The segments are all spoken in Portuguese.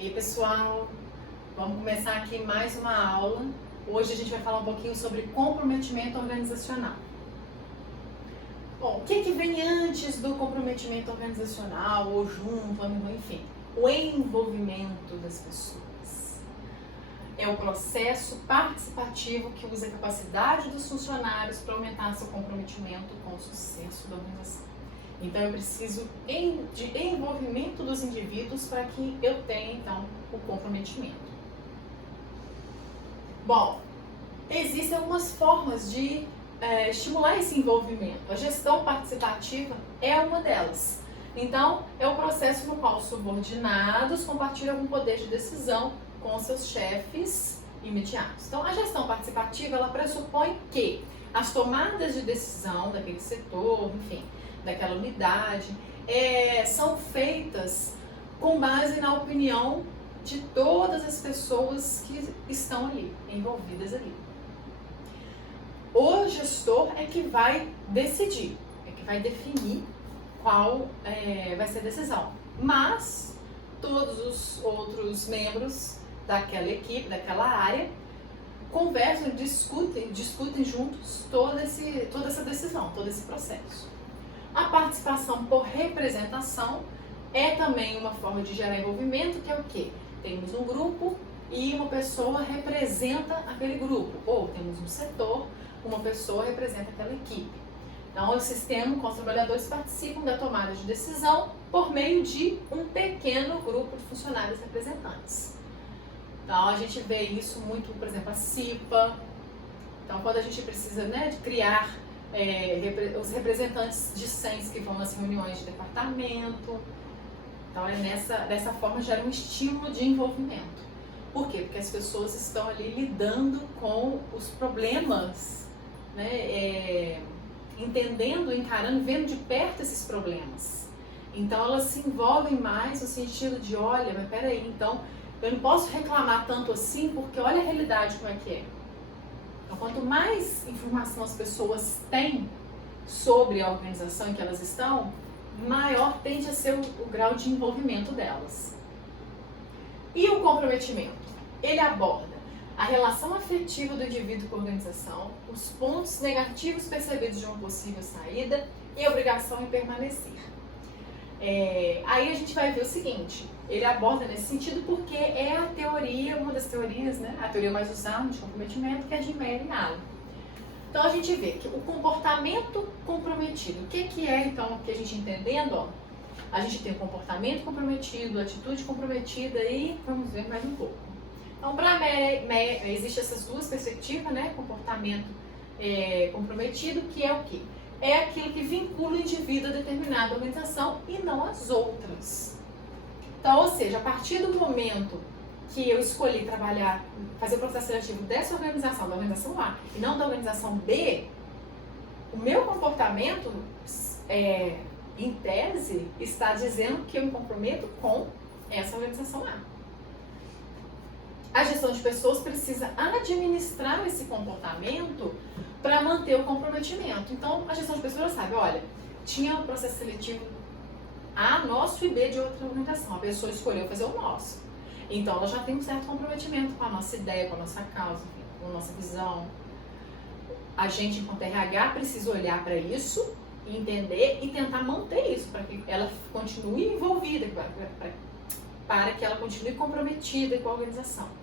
E aí, pessoal, vamos começar aqui mais uma aula. Hoje a gente vai falar um pouquinho sobre comprometimento organizacional. Bom, o que vem antes do comprometimento organizacional, ou junto, enfim? O envolvimento das pessoas. É o processo participativo que usa a capacidade dos funcionários para aumentar seu comprometimento com o sucesso da organização. Então, eu preciso de envolvimento dos indivíduos para que eu tenha, então, o comprometimento. Bom, existem algumas formas de estimular esse envolvimento. A gestão participativa é uma delas. Então, é o processo no qual os subordinados compartilham algum poder de decisão com seus chefes imediatos. Então, a gestão participativa, ela pressupõe que as tomadas de decisão daquele setor, enfim, daquela unidade, são feitas com base na opinião de todas as pessoas que estão ali, envolvidas ali. O gestor é que vai decidir, é que vai definir qual vai ser a decisão, mas todos os outros membros daquela equipe, daquela área, conversam, discutem juntos toda essa decisão, todo esse processo. A participação por representação é também uma forma de gerar envolvimento, que é o quê? Temos um grupo e uma pessoa representa aquele grupo, ou temos um setor, uma pessoa representa aquela equipe. Então, é o sistema com os trabalhadores participam da tomada de decisão por meio de um pequeno grupo de funcionários representantes. Então, a gente vê isso muito, por exemplo, a CIPA. Então, quando a gente precisa, de criar os representantes discentes que vão nas reuniões de departamento. Então, dessa forma gera um estímulo de envolvimento. Por quê? Porque as pessoas estão ali lidando com os problemas, entendendo, encarando, vendo de perto esses problemas. Então, elas se envolvem mais no sentido de, olha, mas peraí, então, eu não posso reclamar tanto assim, porque olha a realidade como é que é. Então, quanto mais informação as pessoas têm sobre a organização em que elas estão, maior tende a ser o grau de envolvimento delas. E o comprometimento? Ele aborda a relação afetiva do indivíduo com a organização, os pontos negativos percebidos de uma possível saída e a obrigação em permanecer. Aí a gente vai ver o seguinte, ele aborda nesse sentido porque é a teoria, uma das teorias, a teoria mais usada de comprometimento, que é de Meyer e Allen. Então a gente vê que o comportamento comprometido, o que é então, que a gente entendendo, a gente tem o comportamento comprometido, a atitude comprometida e vamos ver mais um pouco. Então para Meyer existem essas duas perspectivas, comportamento comprometido, que é o quê? É aquilo que vincula o indivíduo a determinada organização e não as outras. Então, ou seja, a partir do momento que eu escolhi trabalhar, fazer o processo seletivo dessa organização, da organização A, e não da organização B, o meu comportamento, em tese, está dizendo que eu me comprometo com essa organização A. A gestão de pessoas precisa administrar esse comportamento para manter o comprometimento. Então, a gestão de pessoas sabe, olha, tinha um processo seletivo A nosso e B de outra organização. A pessoa escolheu fazer o nosso. Então, ela já tem um certo comprometimento com a nossa ideia, com a nossa causa, com a nossa visão. A gente, enquanto RH, precisa olhar para isso, entender e tentar manter isso, para que ela continue envolvida, para que ela continue comprometida com a organização.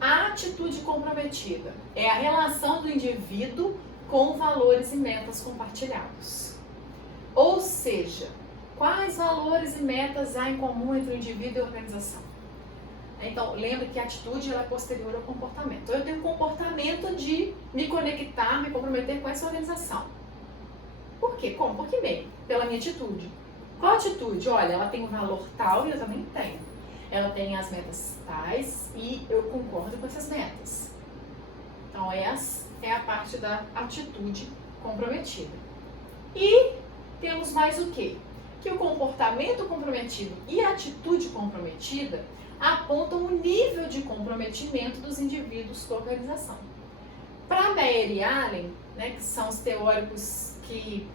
A atitude comprometida é a relação do indivíduo com valores e metas compartilhados. Ou seja, quais valores e metas há em comum entre o indivíduo e a organização? Então, lembra que a atitude ela é posterior ao comportamento. Então, eu tenho um comportamento de me conectar, me comprometer com essa organização. Por quê? Como? Por que meio? Pela minha atitude. Qual atitude? Olha, ela tem um valor tal e eu também tenho. Ela tem as metas tais e eu concordo com essas metas. Então, essa é a parte da atitude comprometida. E temos mais o quê? Que o comportamento comprometido e a atitude comprometida apontam o nível de comprometimento dos indivíduos com a organização. Para Meyer e Allen, que são os teóricos que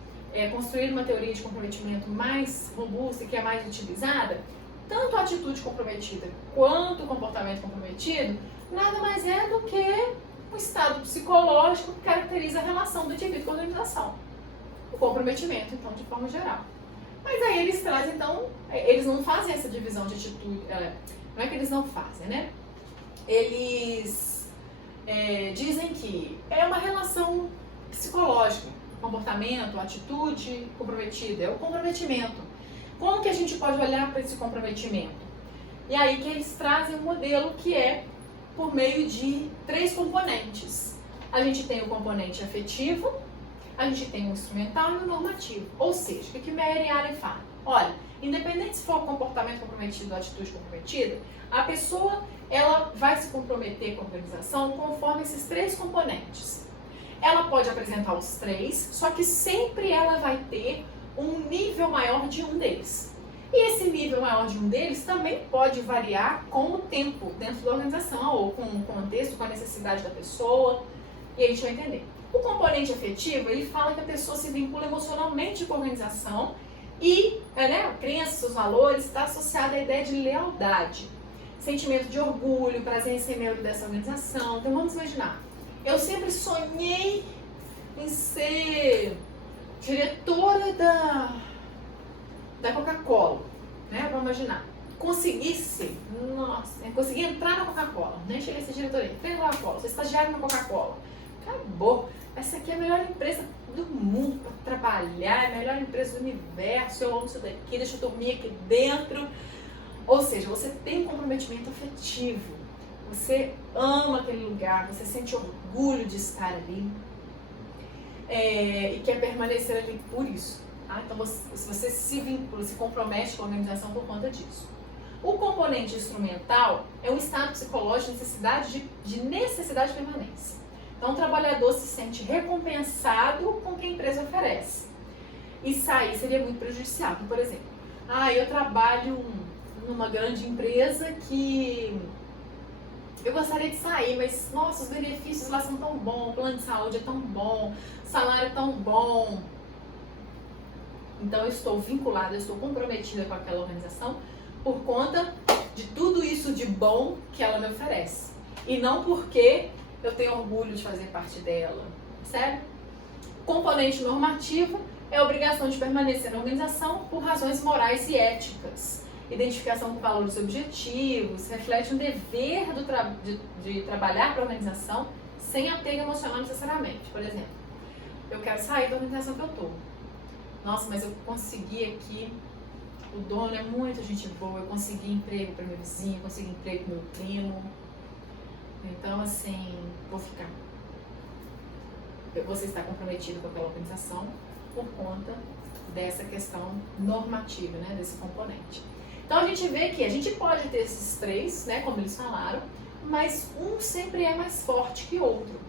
construir uma teoria de comprometimento mais robusta e que é mais utilizada, tanto a atitude comprometida quanto o comportamento comprometido nada mais é do que um estado psicológico que caracteriza a relação do indivíduo com a organização. O comprometimento, então, de forma geral. Mas aí eles trazem, então, eles não fazem essa divisão de atitude, não é que eles não fazem, né? Eles dizem que é uma relação psicológica, comportamento, atitude comprometida, é o comprometimento. Como que a gente pode olhar para esse comprometimento? E aí que eles trazem um modelo que é por meio de 3 componentes. A gente tem o componente afetivo, a gente tem o instrumental e o normativo. Ou seja, o que Meyer e Allen falam? Olha, independente se for comportamento comprometido ou atitude comprometida, a pessoa ela vai se comprometer com a organização conforme esses 3 componentes. Ela pode apresentar os 3, só que sempre ela vai ter um nível maior de um deles. E esse nível maior de um deles também pode variar com o tempo dentro da organização, ou com o contexto, com a necessidade da pessoa, e a gente vai entender. O componente afetivo, ele fala que a pessoa se vincula emocionalmente com a organização e a crença, seus valores, está associada à ideia de lealdade, sentimento de orgulho, prazer em ser membro dessa organização. Então vamos imaginar, eu sempre sonhei em ser diretora da Coca-Cola, né? Vamos imaginar. Consegui entrar na Coca-Cola, nem cheguei a ser diretora, entrei na Coca-Cola, sou estagiário na Coca-Cola. Acabou. Essa aqui é a melhor empresa do mundo para trabalhar, é a melhor empresa do universo, eu amo isso daqui, deixa eu dormir aqui dentro. Ou seja, você tem um comprometimento afetivo, você ama aquele lugar, você sente orgulho de estar ali e quer permanecer ali por isso. Tá? Então você se vincula, se compromete com a organização por conta disso. O componente instrumental é um estado psicológico de necessidade de permanência. Então o trabalhador se sente recompensado com o que a empresa oferece. E sair seria muito prejudicial. Por exemplo, eu trabalho numa grande empresa que eu gostaria de sair, mas nossa, os benefícios lá são tão bons, o plano de saúde é tão bom, o salário é tão bom. Então eu estou vinculada, eu estou comprometida com aquela organização por conta de tudo isso de bom que ela me oferece. E não porque eu tenho orgulho de fazer parte dela, certo? Componente normativo é a obrigação de permanecer na organização por razões morais e éticas. Identificação com valores e objetivos, reflete um dever de trabalhar para a organização sem apego emocional necessariamente. Por exemplo, eu quero sair da organização que eu estou. Nossa, mas eu consegui aqui, o dono é muito gente boa, eu consegui emprego para meu vizinho, consegui emprego para meu primo. Então, assim, vou ficar. Você está comprometido com aquela organização por conta dessa questão normativa, né, desse componente. Então, a gente vê que a gente pode ter esses 3, né, como eles falaram, mas um sempre é mais forte que outro.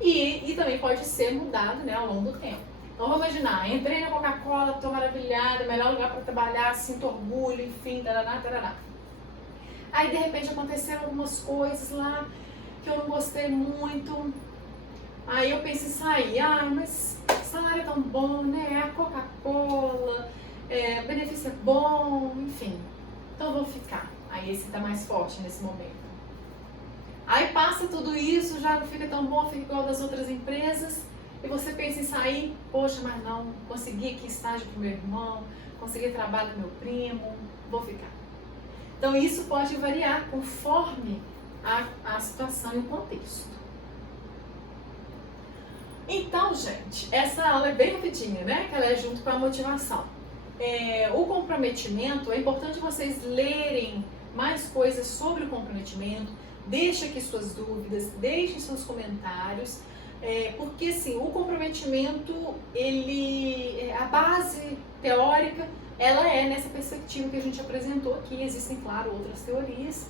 E também pode ser mudado, né, ao longo do tempo. Então, vamos imaginar, entrei na Coca-Cola, estou maravilhada, melhor lugar para trabalhar, sinto orgulho, enfim, tarará, tarará. Aí, de repente, aconteceram algumas coisas lá que eu não gostei muito. Aí eu pensei em sair. Mas o salário é tão bom, né? A Coca-Cola, o benefício é bom, enfim. Então eu vou ficar. Aí esse tá mais forte nesse momento. Aí passa tudo isso, já não fica tão bom, fica igual das outras empresas. E você pensa em sair. Poxa, mas não, consegui aqui estágio pro meu irmão, consegui trabalho pro meu primo, vou ficar. Então isso pode variar conforme a situação e o contexto. Então, gente, essa aula é bem rapidinha, né? Que ela é junto com a motivação. O comprometimento, é importante vocês lerem mais coisas sobre o comprometimento, deixem aqui suas dúvidas, deixem seus comentários, porque assim, o comprometimento, a base teórica, ela é nessa perspectiva que a gente apresentou aqui. Existem, claro, outras teorias,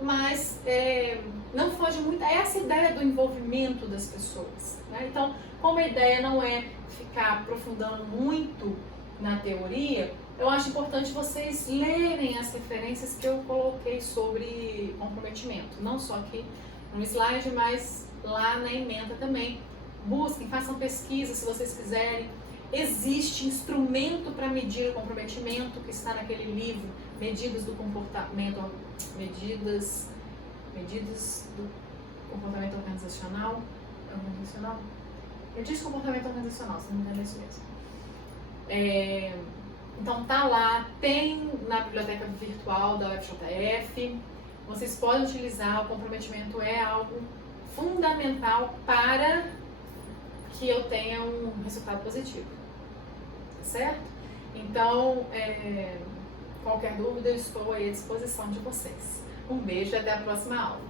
mas não foge muito a essa ideia do envolvimento das pessoas, né? Então, como a ideia não é ficar aprofundando muito na teoria, eu acho importante vocês lerem as referências que eu coloquei sobre comprometimento, não só aqui no slide, mas lá na ementa também. Busquem, façam pesquisa se vocês quiserem. Existe instrumento para medir o comprometimento que está naquele livro, Medidas do Comportamento Organizacional. Medidas do Comportamento Organizacional, se não me engano é isso mesmo. Então tá lá, tem na biblioteca virtual da UFJF. Vocês podem utilizar, o comprometimento é algo fundamental para que eu tenha um resultado positivo, certo? Então, qualquer dúvida, eu estou aí à disposição de vocês. Um beijo e até a próxima aula.